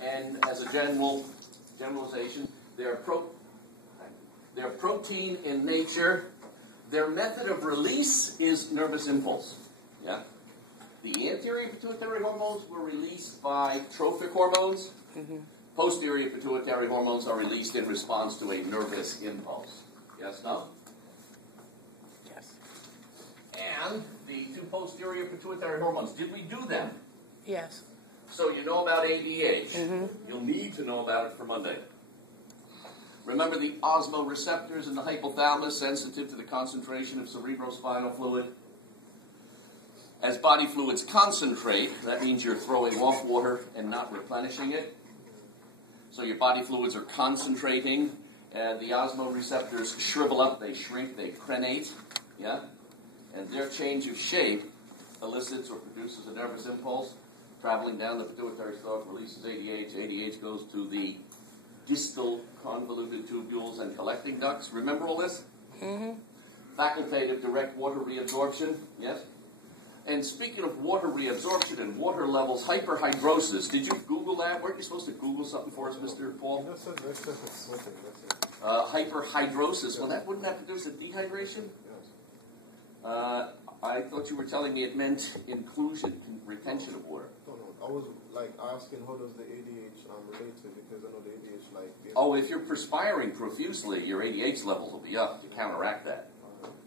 and as a generalization, they're protein in nature. Their method of release is nervous impulse. Yeah. The anterior pituitary hormones were released by trophic hormones. Mm-hmm. Posterior pituitary hormones are released in response to a nervous impulse. Yes, no? Yes. And the two posterior pituitary hormones, did we do them? Yes. So you know about ADH. Mm-hmm. You'll need to know about it for Monday. Remember the osmoreceptors in the hypothalamus sensitive to the concentration of cerebrospinal fluid? As body fluids concentrate, that means you're throwing off water and not replenishing it. So your body fluids are concentrating, and the osmoreceptors shrivel up, they shrink, they crenate, yeah? And their change of shape elicits or produces a nervous impulse. Traveling down the pituitary stalk releases ADH. ADH goes to the distal convoluted tubules and collecting ducts. Remember all this? Mm-hmm. Facultative direct water reabsorption, yes? And speaking of water reabsorption and water levels, hyperhidrosis. Did you Google that? Weren't you supposed to Google something for us, Mr. Paul? Hyperhidrosis. Well, wouldn't that produce a dehydration? Yes. I thought you were telling me it meant inclusion, retention of water. No. I was asking how does the ADH relate to it, because I know the ADH Oh, if you're perspiring profusely, your ADH levels will be up to counteract that.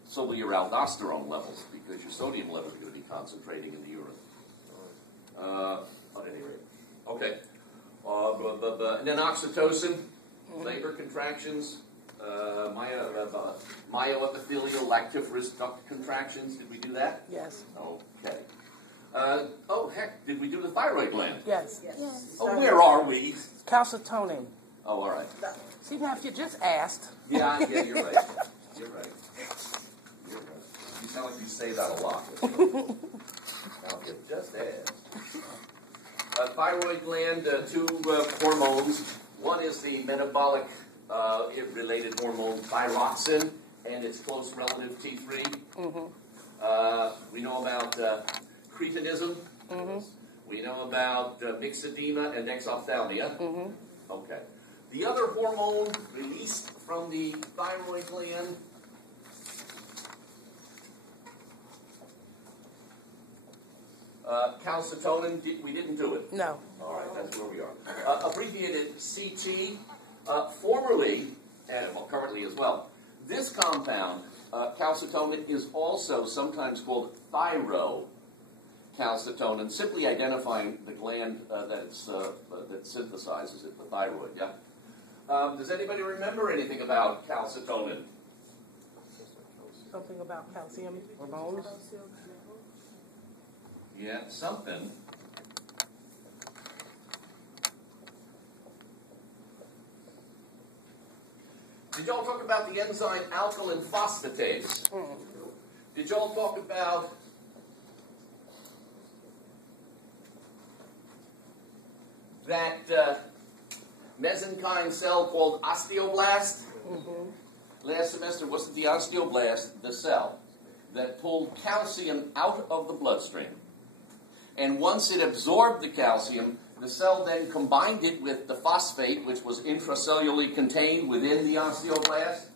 So will your aldosterone levels, because your sodium levels are going to be concentrating in the urine. At any rate. Okay. And then oxytocin, labor contractions, myoepithelial lactiferous duct contractions. Did we do that? Yes. Okay. Did we do the thyroid gland? Yes. Oh, where are we? Calcitonin. Oh, all right. See, now, if you just asked. Yeah, you're right. You're right. You sound like you say that a lot. Now, if you just asked. Thyroid gland, two hormones. One is the metabolic-related hormone thyroxine and its close relative T3. Mm-hmm. We know about cretinism. Mm-hmm. We know about myxedema and exophthalmia. Mm-hmm. Okay. The other hormone released from the thyroid gland calcitonin, we didn't do it. No. All right, that's where we are. Abbreviated CT, formerly, and currently as well, this compound, calcitonin, is also sometimes called thyrocalcitonin, simply identifying the gland that synthesizes it, the thyroid, yeah? Does anybody remember anything about calcitonin? Something about calcium or bones? Yeah, something. Did y'all talk about the enzyme alkaline phosphatase? Did y'all talk about that mesenchyme cell called osteoblast? Mm-hmm. Last semester, wasn't the osteoblast the cell that pulled calcium out of the bloodstream? And once it absorbed the calcium, the cell then combined it with the phosphate, which was intracellularly contained within the osteoblast.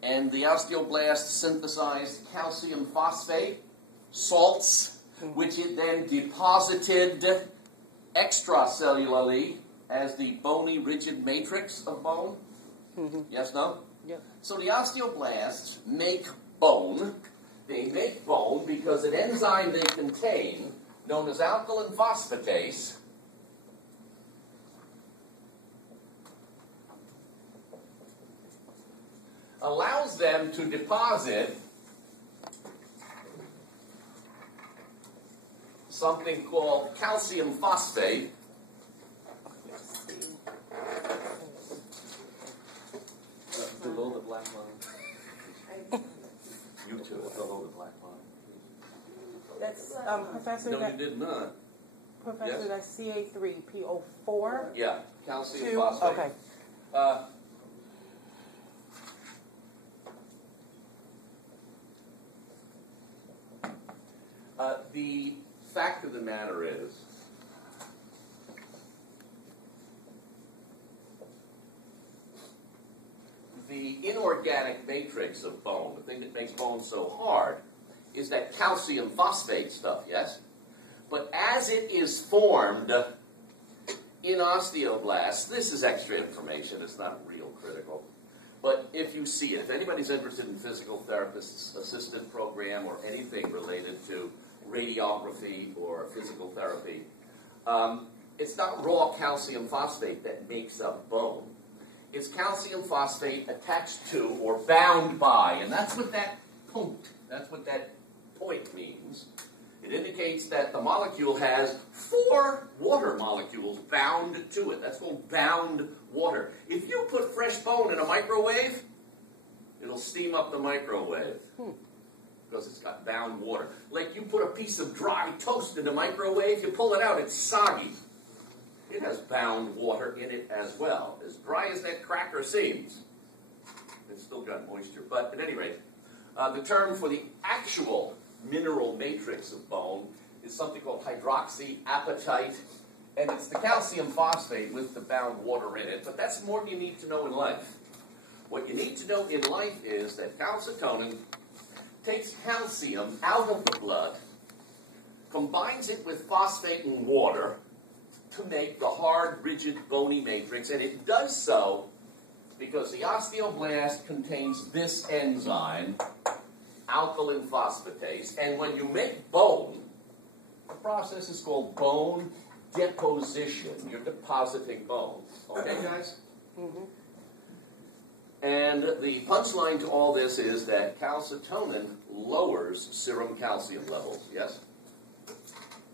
And the osteoblast synthesized calcium phosphate, salts, which it then deposited extracellularly as the bony, rigid matrix of bone. Mm-hmm. Yes, no? Yep. So the osteoblasts make bone. They make bone because an enzyme they contain, known as alkaline phosphatase, allows them to deposit something called calcium phosphate. Below the black line. You too, below the black line. That's, Professor. No, you did not. Professor, Yes? that's CA3PO4. Yeah, calcium 2. phosphate. Okay. The fact of the matter is the inorganic matrix of bone, the thing that makes bone so hard, is that calcium phosphate stuff, yes? But as it is formed in osteoblasts, this is extra information, it's not real critical. But if you see it, if anybody's interested in physical therapist's assistant program or anything related to radiography or physical therapy, it's not raw calcium phosphate that makes up bone. It's calcium phosphate attached to or bound by, and that's what that point means. It indicates that the molecule has 4 water molecules bound to it. That's called bound water. If you put fresh bone in a microwave, it'll steam up the microwave because it's got bound water. Like you put a piece of dry toast in the microwave, you pull it out, it's soggy. It has bound water in it as well. As dry as that cracker seems, it's still got moisture. But at any rate, the term for the actual mineral matrix of bone is something called hydroxyapatite, and it's the calcium phosphate with the bound water in it, but that's more than you need to know in life. What you need to know in life is that calcitonin takes calcium out of the blood, combines it with phosphate and water to make the hard, rigid, bony matrix, and it does so because the osteoblast contains this enzyme, alkaline phosphatase, and when you make bone, the process is called bone deposition. You're depositing bone. Okay, guys? Mm-hmm. And the punchline to all this is that calcitonin lowers serum calcium levels. Yes?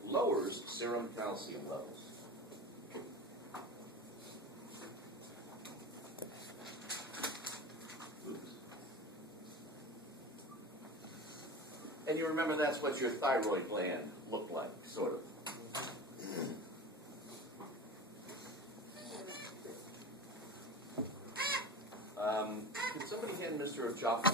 Lowers serum calcium levels. And you remember that's what your thyroid gland looked like, sort of. Could somebody hand Mr. Jaffa